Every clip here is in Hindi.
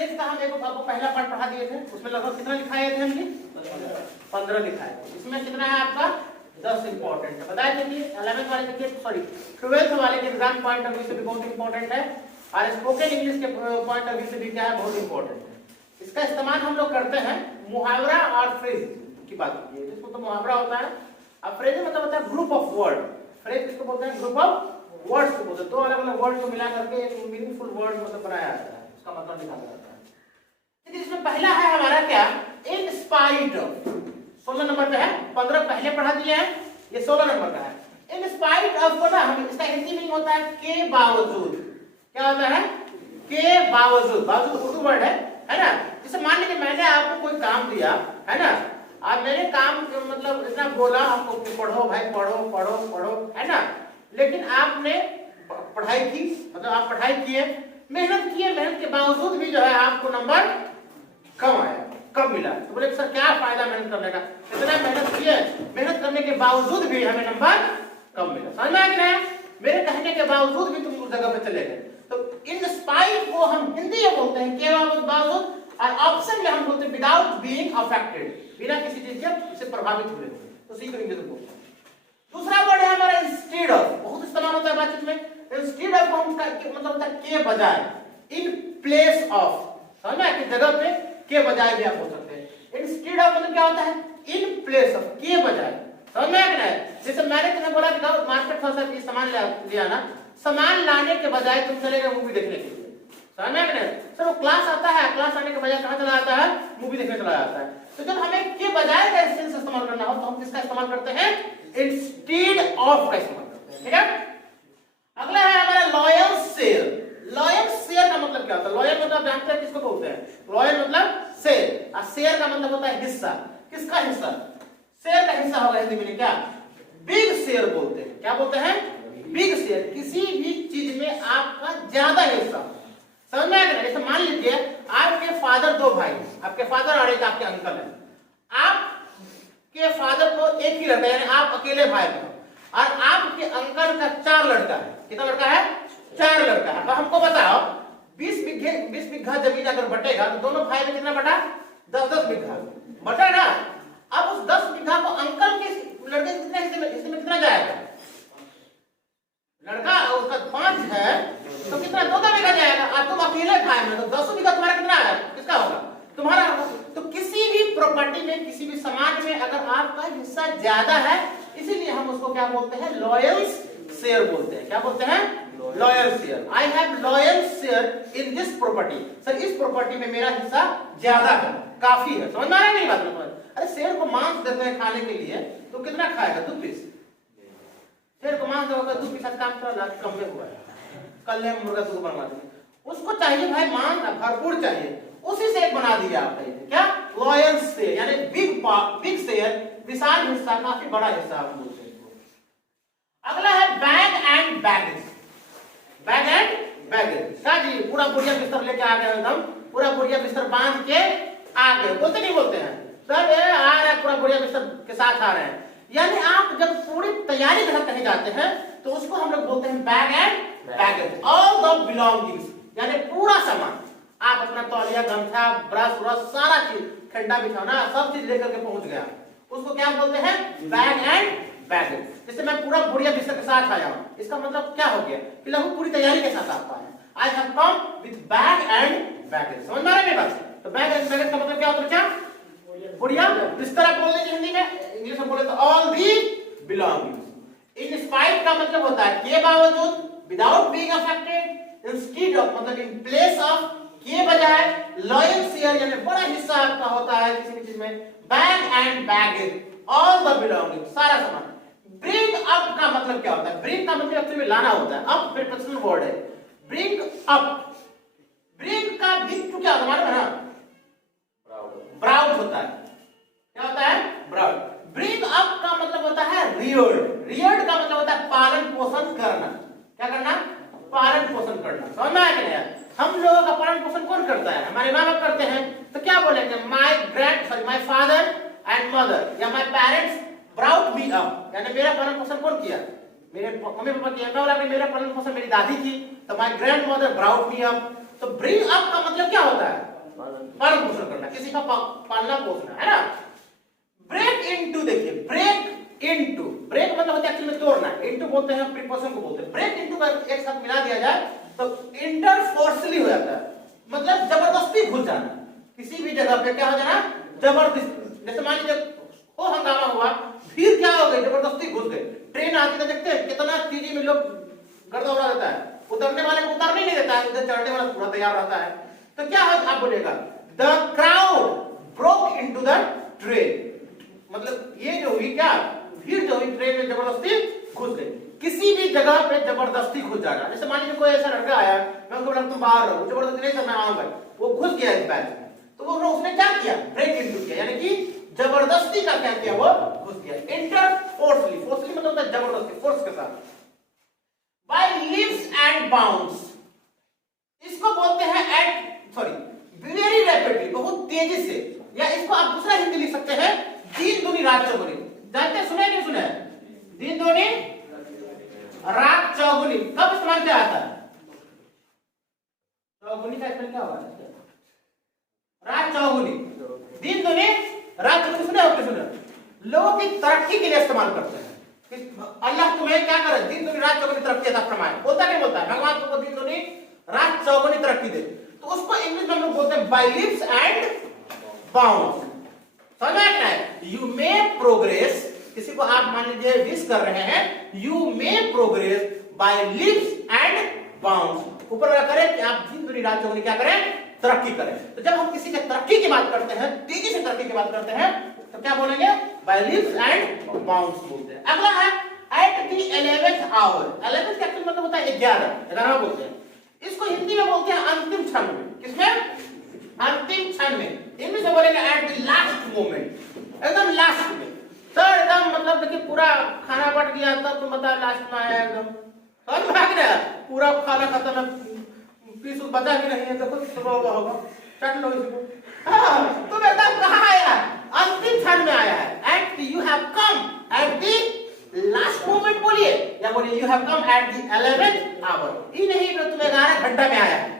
फ्रेज का हम एक आपको पहला पार्ट पढ़ा दिए थे, उसमें लगभग कितना लिखाए थे हमने? 15 लिखाए थे। इसमें कितना है आपका? 10 इंपॉर्टेंट है। बताया चलिए 11th वाले के, सॉरी 12th वाले के एग्जाम पॉइंट ऑफ व्यू से भी बहुत इंपॉर्टेंट है और स्पोकन इंग्लिश के पॉइंट ऑफ व्यू से भी क्या है, बहुत इंपॉर्टेंट है। इसका इस्तेमाल हम लोग करते हैं मुहावरा और फ्रेज की बात की है, जिसको तो मुहावरा होता है और फ्रेज मतलब होता है ग्रुप ऑफ वर्ड। फ्रेज किसको बोलते हैं? ग्रुप ऑफ वर्ड्स को बोलते हैं। दो अलग अलग वर्ड को मिला करके एक मीनिंगफुल वर्ड मतलब बनाया जाता है, उसका मतलब निकाला जाता है। देखिए इसमें पहला है हमारा क्या? In spite of. 16 नंबर पे है, 15 पहले पढ़ा दिए हैं, ये 16 नंबर का है। इन स्पाइट ऑफ को ना हम इसका हिंदी मीनिंग होता है के बावजूद। क्या होता है? के बावजूद। बावजूद उर्दू वर्ड है ना? जैसे मान लीजिए मैंने आपको कोई काम दिया है ना, आप मेरे काम मतलब इतना बोला आपको कि पढ़ो भाई, पढ़ो पढ़ो पढ़ो, है ना, लेकिन आपने पढ़ाई की, मतलब आप पढ़ाई किए, मेहनत किए, मेहनत के बावजूद भी जो है आपको नंबर कम आया। कब मिला? तो बोले सर क्या फायदा मेहनत करने का, इतना मेहनत किए, मेहनत करने के बावजूद भी हमें नंबर कम मिला। समझ में आ गया? मेरे कहने के बावजूद भी तुम उस जगह पे चले गए। तो इन स्पाइट को हम हिंदी में बोलते हैं के बावजूद, और ऑप्शन में हम बोलते हैं विदाउट बीइंग अफेक्टेड, बिना किसी चीज से प्रभावित हुए। तो इसी को इंग्लिश में बोलते हैं। दूसरा वर्ड है हमारा इंस्टेड ऑफ, बहुत इस्तेमाल होता है बातचीत में। इंस्टेड ऑफ को हम मतलब होता है के बजाय, इन प्लेस ऑफ। समझ में? कि जगह पे के बजाय भी आप बोल सकते हैं। इंस्टेड ऑफ मतलब क्या होता है? इन प्लेस ऑफ, के बजाय। समझ में आ गया? जैसे मैंने तुम्हें बोला कि मार्केट थोड़ा सा सामान लिया ना, सामान लाने के बजाय तुम चले गए मूवी देखने के लिए। समझ में आ गया? सर वो क्लास आता है, क्लास आने के बजाय कहां चला जाता है? मूवी देखने चला जाता है। तो जब हमें के बजाय का सेंस इस्तेमाल करना हो तो हम किसका इस्तेमाल करते हैं? इंस्टेड ऑफ का इस्तेमाल करते हैं। ठीक है? अगला है हमारा लॉयल शेयर। लॉयल शेयर का मतलब क्या होता है? लॉयल मतलब जानते हैं किसको बोलते हैं? लॉयल मतलब शेयर, और शेयर का मतलब होता है हिस्सा। किसका हिस्सा? शेयर का हिस्सा होगा हिंदी में क्या? बिग शेयर बोलते हैं। क्या बोलते हैं? Big share. किसी भी चीज में आपका ज्यादा हिस्सा। समझ में आ गया? जैसे मान लीजिए आपके फादर 2 भाई, आपके फादर और एक आपके अंकल है। आपके फादर को एक ही लड़का, यानी आप अकेले भाई हो, और आपके अंकल का 4 लड़का है। कितना लड़का है? 4 लड़का है। अब हमको बताओ 20 बीघा जमीन अगर बटेगा तो दोनों भाई में कितना बटा? 10-10 बीघा बटा ना। अब उस 10 बीघा को अंकल के लड़के कितने हिस्से में कितना जाएगा? लड़का उसका 5 है तो कितना? 2 बीघा जाएगा। और तुम अकेले भाई में तो 10 बीघा तुम्हारा कितना है? किसका होगा? तुम्हारा होगा। तो किसी भी प्रॉपर्टी में, किसी भी समाज में अगर आपका हिस्सा ज्यादा है, इसीलिए हम उसको क्या बोलते हैं? लॉयल शेयर बोलते हैं। क्या बोलते हैं? Loyal share. I have loyal share in this property. Sir इस प्रॉपर्टी में मेरा हिस्सा ज्यादा है, काफी है। समझ में आ रहा है नहीं बात में? अरे शेर को मांस देते हैं खाने के लिए, तो कितना खाएगा? 2 पीस। शेर को मांस दोगे 2 पीस काम थोड़ा कम में हुआ है, कल ने मुर्गा दूध बनवा देंगे। उसको चाहिए भाई मांस भरपूर चाहिए, उसी से एक बना दिया आपने। क्या? लॉयल शेयर, यानी बिग शेयर, विशाल हिस्सा, काफी बड़ा हिस्सा आप बोलते हैं। अगला है bag and baggage. Bag and baggage. Shah ji पूरा बोरिया बिस्तर लेके आ गए, एकदम पूरा बोरिया बिस्तर बांध के आ गए। बोलते नहीं बोलते हैं? सर ये आ रहा है पूरा बोरिया बिस्तर के साथ आ रहे हैं। यानी आप जब पूरी तैयारी के साथ कहीं जाते हैं तो उसको हम लोग बोलते हैं bag and baggage. All the belongings, यानी पूरा सामान, आप अपना तौलिया, गमछा, ब्रश व्रश, सारा चीज, ठंडा बिछौना, सब चीज लेकर के पहुंच गया, उसको क्या बोलते हैं? Bag and baggage. जैसे मैं पूरा बोरिया बिस्तर के साथ आया हूं, इसका मतलब क्या हो गया कि लहू पूरी तैयारी के साथ आता है। I have come with bag and baggage. समझ में आ रहा है बात? तो बैग एंड बैगेज का मतलब क्या होता है? क्या? बोरिया बिस्तर आप बोल दीजिए हिंदी में, इंग्लिश में बोले तो all the belongings. In spite का मतलब होता है के बावजूद, without being affected, instead of मतलब इन प्लेस ऑफ, के बजाय, लॉयल शेयर यानी बड़ा हिस्सा आपका होता है किसी भी चीज में, bag and baggage, all the belonging, सारा सामान। ब्रिंग अप का मतलब क्या होता है? ब्रिंग का मतलब एक्चुअली लाना होता है। अप पर्सनल वर्ड है, ब्रिंग अप। ब्रिंग का बिंग टू क्या होता है? ना ब्राउड होता है। क्या होता है? ब्राउड। ब्रिंग अप का मतलब होता है रियर्ड। रियर्ड का मतलब होता है पालन पोषण करना। क्या करना? पालन पोषण करना। समझ में आया क्या? हम लोगों का पालन पोषण कौन करता है? हमारे माँ बाप करते हैं। तो क्या बोलेंगे? माय फादर एंड मदर या my parents brought me up, यानी मेरा पालन पोषण कौन किया? मेरे मम्मी पापा किया। क्या बोला? मेरा पालन पोषण मेरी दादी की। तो my grand mother brought me up. तो ब्रिंग अप का मतलब क्या होता है? पालन पोषण करना, किसी का पालना पोषना, है ना। ब्रेक इनटू, देखिए ब्रेक इनटू, ब्रेक मतलब होता है एक्चुअली में तोड़ना, इनटू बोलते हैं प्रीपोजिशन को बोलते हैं। ब्रेक इनटू का एक साथ मिला दिया जाए तो इंटरफोर्सली हो जाता है, मतलब जबरदस्ती घुस जाना किसी भी जगह पे, क्या हो जाना? जबरदस्ती। जैसे मान लीजिए वो हंगामा हुआ, फिर क्या हो गई? जबरदस्ती घुस गए। ट्रेन आती है, देखते हैं कितना तेजी में लोग गर्दा उड़ा देता है, उतरने वाले को उतरने नहीं देता है, इधर चढ़ने वाला पूरा तैयार रहता है। तो क्या हो, आप बोलेगा the crowd broke into the train, मतलब ये जो हुई क्या, भीड़ जो हुई ट्रेन में जबरदस्ती घुस गई। किसी भी जगह पे जबरदस्ती घुस जाना, जैसे मान लीजिए कोई ऐसा लड़का आया, मैं उनको बोला तुम बाहर रहो, जबरदस्ती नहीं, मैं आऊंगा, वो घुस गया इस बैच में, तो वो उसने क्या किया? ब्रेक इनटू किया, यानी कि जबरदस्ती का क्या किया? वो घुस गया। इंटर फोर्सली, फोर्सली मतलब होता है जबरदस्ती, फोर्स के साथ। बाय लीव्स एंड बाउंड्स, इसको बोलते हैं एट सॉरी वेरी रैपिडली, बहुत तेजी से, या इसको आप दूसरा हिंदी लिख सकते हैं दिन दुनी रात चौगुनी। जानते सुने नहीं सुने? दिन दुनी रात चौगुनी कब इस्तेमाल किया जाता है? चौगुनी का इस्तेमाल क्या होगा? रात चौगुनी, दिन दुनी रात चौगुनी, सुने हो? सुने? लोगों की तरक्की के लिए इस्तेमाल करते हैं। अल्लाह तुम्हें क्या करे? दिन दुनी रात चौगुनी तरक्की अता फरमाए, बोलता नहीं बोलता? भगवान तुमको दिन दुनी रात चौगुनी तरक्की दे, तो उसको इंग्लिश में हम लोग बोलते हैं बाय लीव्स एंड बाउंड्स। समझ में आता है? यू मे प्रोग्रेस, किसी को आप मान लीजिए विश कर रहे हैं, you may progress by leaves and bounds, ऊपर वाला करें कि आप दिन दुनी रात चौगुनी क्या करें? तरक्की करें। तो जब हम किसी के तरक्की की बात करते हैं, तेजी से तरक्की की बात करते हैं, तो क्या बोलेंगे? बाय लीव्स एंड बाउंड्स बोलते हैं। अगला है eight the 11th our, 11th का एक्चुअल मतलब होता है 11 बोलते हैं, इसको हिंदी में बोलते हैं अंतिम क्षण में। किसमें? अंतिम क्षण में। इंग्लिश में बोलेंगे एट द लास्ट मोमेंट, एकदम लास्ट में। तो एकदम मतलब देखिए पूरा खाना बट गया तब तुम बताओ लास्ट में आया, एकदम समझ में आ गया, पूरा खाना खत्म है, पीस बचा भी नहीं है, देखो सुबह होगा, चट लो इसको। हाँ, तुम एकदम कहाँ आया? अंतिम क्षण में आया है। At you have come at the last moment बोलिए, या बोलिए you have come at the 11th hour. ये नहीं कि तुम 11 घंटा में आया है,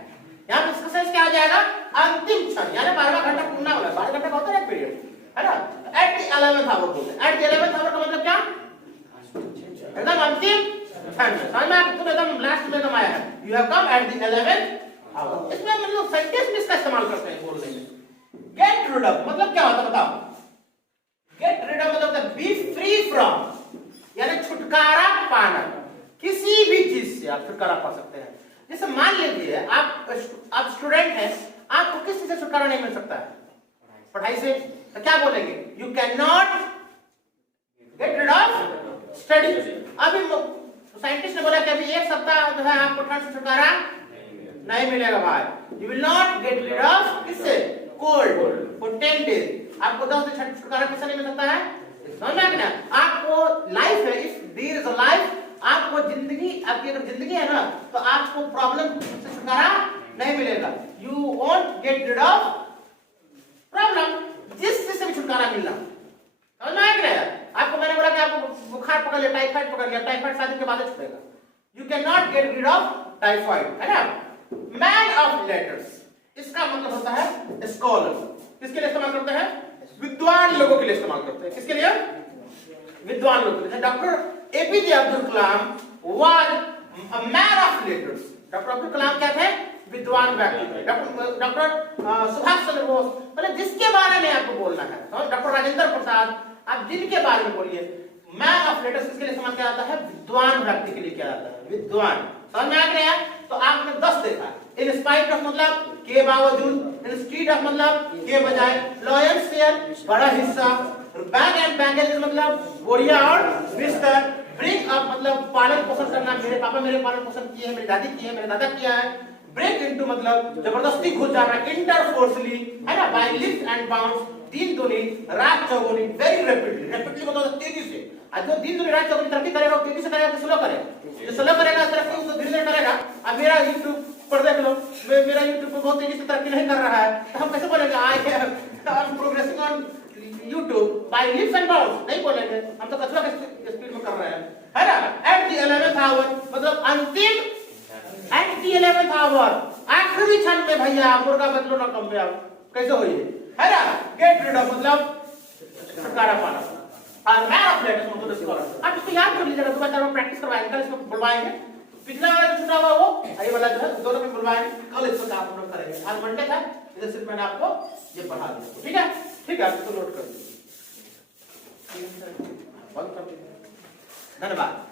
यहाँ पे इसका सेंस क्या हो जाएगा? अंतिम क्षण, यानी 12वां घंटा पूर्ण होगा, 12 घंटा का होता है पीरियड, है ना। एट द 11th आवर बोलते हैं। एट द 11th आवर का मतलब क्या? एकदम अंतिम क्षण में। समझ में आ गया? तुम एकदम लास्ट में एकदम आया है, you have come at the 11th hour. इसमें मतलब सेंटेंस में इसका इस्तेमाल करते हैं बोलने में। गेट रिड ऑफ मतलब क्या होता है बताओ? गेट रिड ऑफ मतलब बी फ्री फ्रॉम, यानी छुटकारा पाना, किसी भी चीज से आप छुटकारा पा सकते हैं। जैसे मान लीजिए आप स्टूडेंट हैं, आपको किस चीज से छुटकारा नहीं मिल सकता है? पढ़ाई से। तो क्या बोलेंगे? You can not get rid of study. अभी साइंटिस्ट ने बोला कि अभी 1 सप्ताह जो है आपको ठंड से छुटकारा नहीं मिलेगा भाई। You will not get rid of किससे? Cold for 10 days। आपको 10 दिन छुटकारा किससे नहीं मिल सकता है? समझ में आ गया? आपको लाइफ है, if there is a life, आपको जिंदगी, आपकी अगर जिंदगी है ना, तो आपको प्रॉब्लम से छुटकारा नहीं मिलेगा। You won't get rid of problem, जिससे से भी छुटकारा मिलना। समझ में आ गया? आपको मैंने बोला कि आपको बुखार पकड़ लिया, टाइफाइड पकड़ लिया, टाइफाइड शादी के बाद छूटेगा। You can not get rid of typhoid, है ना। मैन ऑफ लेटर्स, इसका मतलब होता है स्कॉलर। किसके लिए इस्तेमाल करते हैं? विद्वान लोगों के लिए इस्तेमाल करते हैं। किसके लिए? विद्वान लोगों के लिए। Doctor APJ Abdul Kalam was a man of letters. Doctor Abdul Kalam क्या थे? विद्वान व्यक्ति थे। डॉक्टर सुभाष चंद्र बोस, मतलब जिसके बारे में आपको बोलना है, डॉक्टर राजेंद्र प्रसाद, आप जिनके बारे में बोलिए। मैन ऑफ लेटर्स किसके लिए इस्तेमाल किया जाता है? विद्वान व्यक्ति के लिए किया जाता है, विद्वान। समझ में आ गया? तो आपने 10 देखा। इन स्पाइट ऑफ मतलब के बावजूद, इंस्टीड ऑफ मतलब के बजाय, लॉयल शेयर बड़ा हिस्सा, बैग एंड बैगेज मतलब बोरिया और बिस्तर, ब्रिंग अप मतलब पालन पोषण करना, मेरे पापा मेरे पालन पोषण किए हैं, मेरी दादी की है, मेरे दादा किया है। ब्रेक इनटू मतलब जबरदस्ती घुस जाना, इंटरफोर्सली, है ना। बाय लीव्स एंड बाउंड्स, दिन दुनी रात चौगुनी, वेरी रैपिडली। रैपिडली मतलब तेजी से। आज जो दिन दुनी रात चौगुनी तरक्की करेगा, तेजी से करेगा कि स्लो करेगा? जो स्लो करेगा तरक्की तो धीरे धीरे करेगा। अब मेरा YouTube पर देख लो, मेरा YouTube पर बहुत तेजी से तरक्की नहीं कर रहा है, तो हम कैसे बोलेंगे I am progressing on YouTube by leaves and bounds? नहीं बोलेंगे, हम तो कचरा के स्पीड में कर रहे हैं, है ना। एट द 11th आवर मतलब अंतिम, एट द 11th आवर, आखिरी आखिरी क्षण में भैया मुर्गा बदलो ना कम में आप कैसे हो ये है ना, गेट रीड ऑफ मतलब छुटकारा पाना। और मैं आप लेटेस्ट मतलब डिस्कवर आप इसको याद कर लीजिएगा, दो बार प्रैक्टिस करवाएंगे, कल इसको बुलवाएंगे, पिछला वाला जो छुटा हुआ वो ये वाला जो है दोनों में बुलवाएंगे, कल इसको काम हम लोग करेंगे। आज मंडे था, इधर सिर्फ मैंने आपको ये पढ़ा दिया, ठीक है ठीक है, आप इसको नोट कर लीजिए, बंद कर दीजिए, धन्यवाद।